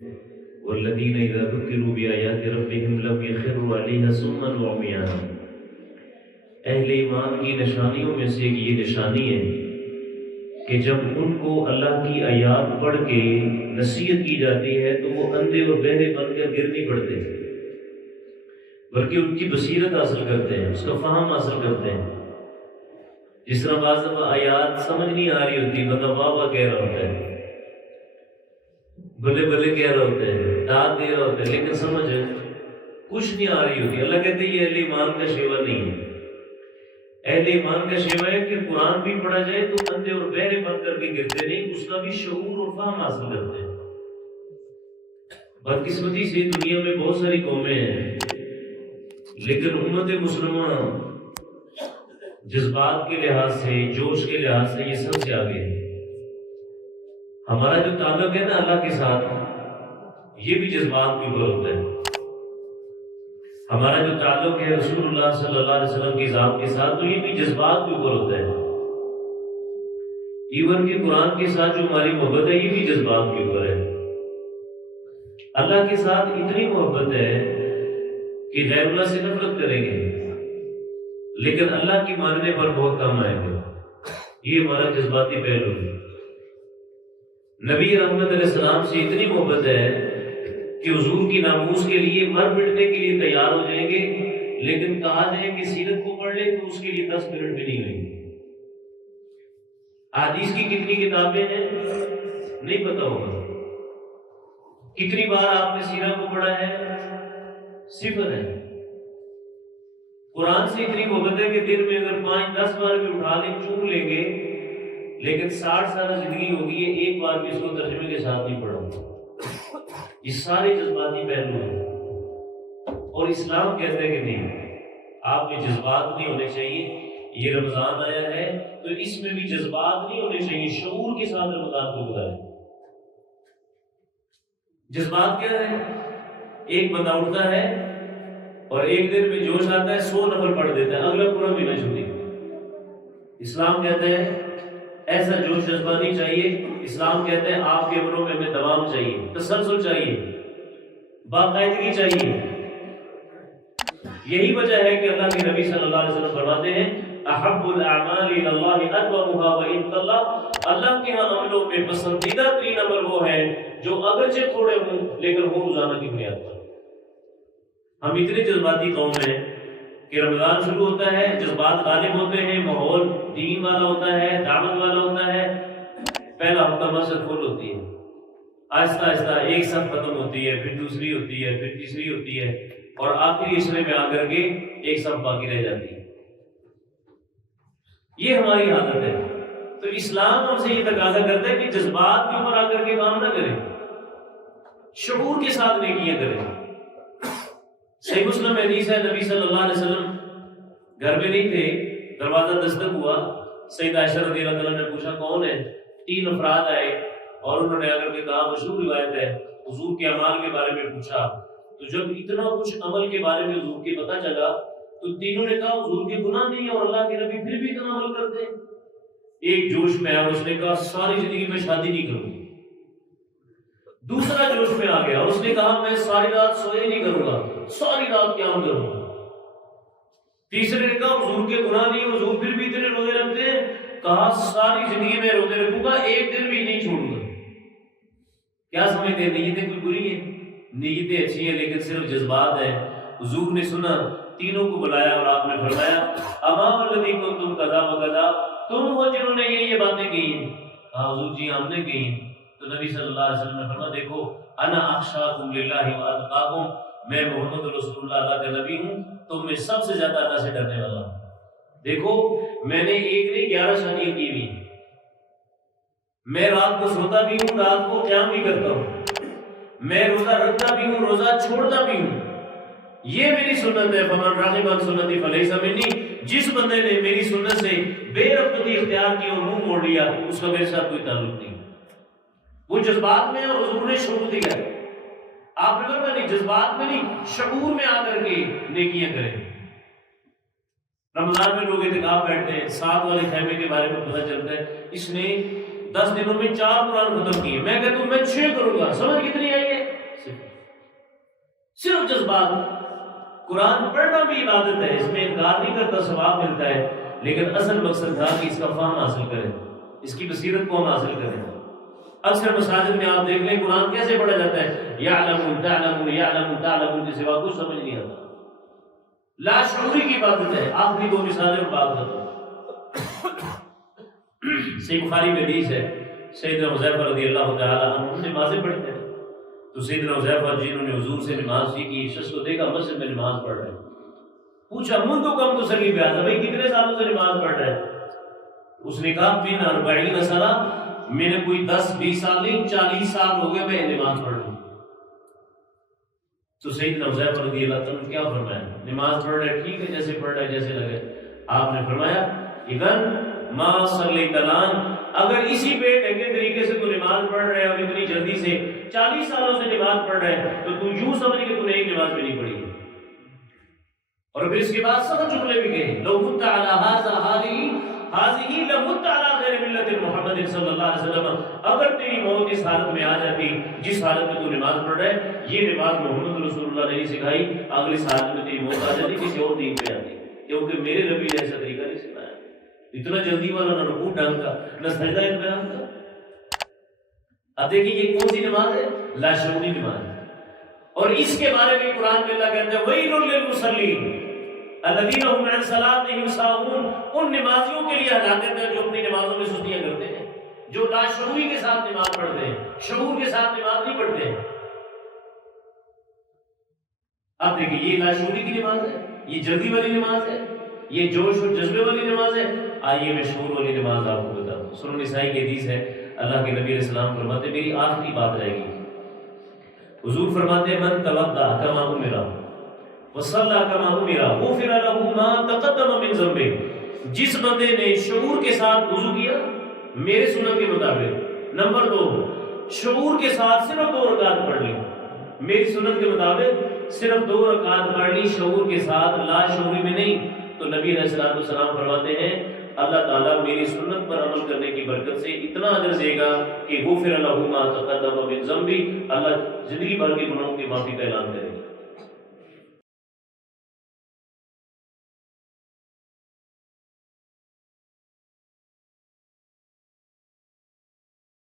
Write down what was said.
والذین اذا ذکروا بآیات ربهم لم یخروا علیہا صما وعمیانا۔ اہل ایمان کی نشانیوں میں سے ایک یہ نشانی ہے کہ جب ان کو اللہ کی آیات پڑھ کے نصیحت کی جاتی ہے تو وہ اندھے اور بہرے بن کر گر نہیں پڑتے، بلکہ ان کی بصیرت حاصل کرتے ہیں، اس کا فہم حاصل کرتے ہیں۔ جس طرح بعض دفعہ آیات سمجھ نہیں آ رہی ہوتی، بندہ واہ واہ کہہ رہا ہوتا ہے، بلے بلے کہہ رہا ہوتا ہے، داد دے رہا ہوتا ہے، لیکن سمجھ کچھ نہیں آ رہی ہوتی۔ اللہ کہتے ہیں یہ اہل ایمان کا شیوا نہیں ہے۔ اہل ایمان کا شیوا ہے کہ قرآن بھی پڑھا جائے تو اندھے اور بہرے بن کر کے گرتے نہیں، اس کا بھی شعور اور فہم حاصل کرتے ہیں۔ بدقسمتی سے دنیا میں بہت ساری قومیں ہیں، لیکن امت مسلمہ جذبات کے لحاظ سے، جوش کے لحاظ سے یہ سب سے آگے ہے۔ ہمارا جو تعلق ہے نا اللہ کے ساتھ، یہ بھی جذبات کے اوپر ہوتا ہے۔ ہمارا جو تعلق ہے رسول اللہ صلی اللہ علیہ وسلم کی ذات کے ساتھ، تو یہ بھی جذبات کے اوپر ہوتا ہے۔ ایون کہ قرآن کے ساتھ جو ہماری محبت ہے، یہ بھی جذبات کے اوپر ہے۔ اللہ کے ساتھ اتنی محبت ہے کہ غیر اللہ سے نفرت کریں گے، لیکن اللہ کی ماننے پر بہت کم آئیں گے۔ یہ ہمارا جذباتی پہلو ہے۔ نبی رحمت علیہ السلام سے اتنی محبت ہے کہ حضور کی ناموس کے لیے مر مٹنے کے لیے تیار ہو جائیں گے، لیکن کہا جائے کہ سیرت کو پڑھ لیں تو اس کے لیے 10 منٹ بھی نہیں لیں گے۔ حدیث کی کتنی کتابیں ہیں نہیں پتا ہوگا، کتنی بار آپ نے سیرہ کو پڑھا ہے؟ صفر ہے۔ قرآن سے اتنی محبت ہے کہ دن میں اگر 5-10 بار بھی اٹھا لیں، چون لیں گے، لیکن 60 سالہ زندگی ہوگی ہے ایک بار بھی اس کو ترجمے کے ساتھ نہیں پڑھا۔ یہ سارے جذباتی پہلو ہیں، اور اسلام کہتے ہیں کہ نہیں، آپ میں جذبات نہیں ہونے چاہیے۔ یہ رمضان آیا ہے تو اس میں بھی جذبات نہیں ہونے چاہیے، شعور کے ساتھ رمضان کو گزاریں۔ جذبات کیا ہے؟ ایک بندہ اٹھتا ہے اور ایک دن میں جوش آتا ہے 100 نفل پڑھ دیتا ہے، اگلا پورا مہینہ چھوٹی۔ اسلام کہتے ہیں ایسا جوش جذبہ نہیں چاہیے۔ اسلام کہتے ہیں آپ کے عمروں میں ہمیں دوام چاہیے، تسلسل چاہیے، باقاعدگی چاہیے۔ یہی وجہ ہے کہ اللہ کے نبی صلی اللہ علیہ وسلم فرماتے ہیں احب الاعمال الی اللہ ادومها وان قل۔ اللہ کے ہاں عملوں میں پسندیدہ ترین عمل وہ ہے جو اگرچہ تھوڑے ہوں لیکن وہ روزانہ کی بنیاد پر۔ ہم اتنے جذباتی قوم ہیں کہ رمضان شروع ہوتا ہے، جذبات غالب ہوتے ہیں، ماحول دین والا ہوتا ہے، دعوت والا ہوتا ہے، پہلا ہفتہ مسجد فل ہوتی ہے، آہستہ آہستہ ایک صف ختم ہوتی ہے، پھر دوسری ہوتی ہے، پھر تیسری ہوتی ہے، اور آخری عشرے میں آ کر کے ایک صف باقی رہ جاتی ہے۔ یہ ہماری عادت ہے۔ تو اسلام ہم سے یہ تقاضا کرتا ہے کہ جذبات کے اوپر آ کر کے کام نہ کریں، شعور کے ساتھ نیکیاں کریں۔ صحیح مسلم حدیث ہے، نبی صلی اللہ علیہ وسلم گھر میں نہیں تھے، دروازہ دستک ہوا، سیدہ عائشہ رضی اللہ عنہا نے پوچھا کون ہے؟ 3 افراد آئے اور انہوں نے آ کر کے کہا، مشہور روایت ہے، حضور کے اعمال کے بارے میں پوچھا۔ تو جب اتنا کچھ عمل کے بارے میں حضور کے پتہ چلا تو تینوں نے کہا حضور کے گناہ نہیں ہے اور اللہ کے نبی پھر بھی اتنا عمل کرتے ہیں۔ ایک جوش میں آیا، اس نے کہا ساری زندگی میں شادی نہیں کروں گی۔ دوسرا جوش میں آ گیا، اس نے کہا میں ساری رات سوئے نہیں کروں گا، ساری رات قیام کروں گا۔ تیسرے نے کہا حضور کے گناہ نہیں، حضور پھر بھی اتنے روزے رکھتے ہیں، کہا ساری زندگی میں روزے رکھوں گا، ایک دن بھی نہیں چھوڑوں گا۔ کیا سمجھتے ہیں؟ نیتیں کوئی بری ہیں؟ نیتیں اچھی ہیں لیکن صرف جذبات ہیں۔ حضور نے سنا، تینوں کو بلایا اور آپ نے فرمایا امام الذی کنتم کذا و کذا، تم ہو جنہوں نے یہ باتیں کہی ہیں؟ کہا حضور جی ہم نے کہی ہیں۔ تو نبی صلی اللہ علیہ وسلم نے فرمایا دیکھو انا اخشاکم للہ واتقاکم، میں محمد رسول اللہ اللہ کا نبی ہوں، تم میں سب سے زیادہ اللہ سے ڈرنے والا ہوں۔ دیکھو میں نے ایک نہیں 11 شادیاں کی ہوئی ہیں، میں رات کو سوتا بھی ہوں، رات کو قیام بھی کرتا ہوں، میں روزہ رکھتا بھی ہوں، روزہ چھوڑتا بھی ہوں، یہ میری سنت ہے۔ فمن رغب عن سنتی فلیس منی، جس بندے نے میری سنت سے بے رغبتی اختیار کی اور منہ موڑ لیا اس کا میرے ساتھ کوئی تعلق نہیں۔ وہ جذبات میں اور حضور نے شعور دیا، آپ نے کہا نہیں جذبات میں نہیں، شعور میں آ کر کے نیکیاں کریں۔ رمضان میں لوگ اعتکاف بیٹھتے ہیں، 7 والے خیمے کے بارے میں پتہ چلتا ہے اس نے 10 دنوں میں 4 قرآن ختم کیے، میں کہتا ہوں میں 6 کروں گا، سمجھ کتنی آئی ہے؟ صرف جذبات. قرآن پڑھنا بھی عبادت ہے، اس میں انکار نہیں کرتا، ثواب ملتا ہے، لیکن اصل مقصد تھا کہ اس کا فہم حاصل کریں، اس کی بصیرت کو ہم حاصل کریں. اکثر مساجد میں آپ دیکھ لیں قرآن کیسے پڑھا جاتا ہے، یعلم تعلم یعلم تعلم کے سوا کچھ سمجھ نہیں آتا. لا شعوری کی عبادت ہے. آخری دو مثالیں بات کرتا ہوں. صحیح بخاری میں حدیث ہے، سیدنا حذیفہ رضی اللہ تعالی عنہ نمازیں پڑھتے ہیں، تو سیدنا حذیفہ جنہوں نے حضور سے نماز سیکھی، شخص کو دیکھا مسجد میں نماز پڑھ رہے ہیں، پوچھا منذ کم تصلی بیاض، بھائی کتنے سالوں سے نماز پڑھ رہے ہیں؟ اس نے کہا من 40 سنہ، میں نے کوئی 10-20 سال نہیں 40 سال ہو گئے میں نماز پڑھ رہا ہوں. تو سیدنا حذیفہ رضی اللہ عنہ کیا فرمایا؟ نماز پڑھ رہے ٹھیک ہے، جیسے پڑھ رہے جیسے لگے. آپ نے فرمایا اذن ما صلیت الان، اگر اسی پہ ڈنگے طریقے سے تو نماز پڑھ رہے اور اتنی جلدی سے 40 سالوں سے نماز پڑھ رہے تو تو یوں سمجھ کہ تو نے ایک نماز بھی نہیں پڑھی. اور پھر اس کے بعد سب جملے بھی کہے لو كنت على هذه لمت على غير ملة محمد صلی اللہ علیہ وسلم، اگر تیری موت اس حالت میں آ جاتی جس حالت میں تو نماز پڑھ رہا ہے، یہ نماز محمد رسول اللہ نے نہیں سکھائی، اگلی حالت میں تیری موت آ جاتی کسی اور دین پہ آتی، کیونکہ میرے نبی نے ایسا طریقہ نہیں سکھایا. اتنا جلدی والا نہ رکوع ڈھنگ کا نہ سجدہ اطمینان کا. اب دیکھیے یہ کون سی نماز ہے؟ لاشعوری نماز ہے. اور اس کے بارے میں قرآن میں اللہ کہتا ہے وَيْلٌ لِّلْمُصَلِّينَ الَّذِينَ هُمْ عَنْ صَلَاتِهِمْ سَاهُونَ، ان نمازیوں کے لیے ہلاکت ہے جو اپنی نمازوں میں سستیاں کرتے ہیں، جو لاشعوری کے ساتھ نماز پڑھتے ہیں، شعور کے ساتھ نماز نہیں پڑھتے ہیں. اب دیکھیے یہ لاشعوری کی نماز ہے، یہ جلدی والی نماز ہے، یہ جوش اور جذبے والی نماز ہے. آئیے میں شعور والی نماز آپ کو بتاتا ہوں. سنن نسائی کی حدیث ہے، اللہ کے نبی علیہ السلام فرماتے میری آخری بات رہے گی. حضور فرماتے من توضأ كما امر وصلى كما امر غفر له ما تقدم من ذنبه، جس بندے نے شعور کے ساتھ وضو کیا میرے سنت کے مطابق، نمبر 2 شعور کے ساتھ صرف 2 رکعت پڑھ لی میری سنت کے مطابق، صرف 2 رکعت پڑھ لی شعور کے ساتھ، لا شعوری میں نہیں، تو نبی علیہ السلام فرماتے ہیں اللہ تعالیٰ میری سنت پر عمل کرنے کی برکت سے اتنا اجر دے گا کہ غفر له ما تقدم من ذنبه، اللہ زندگی بھر کے گناہوں کی معافی کا اعلان کرے گا.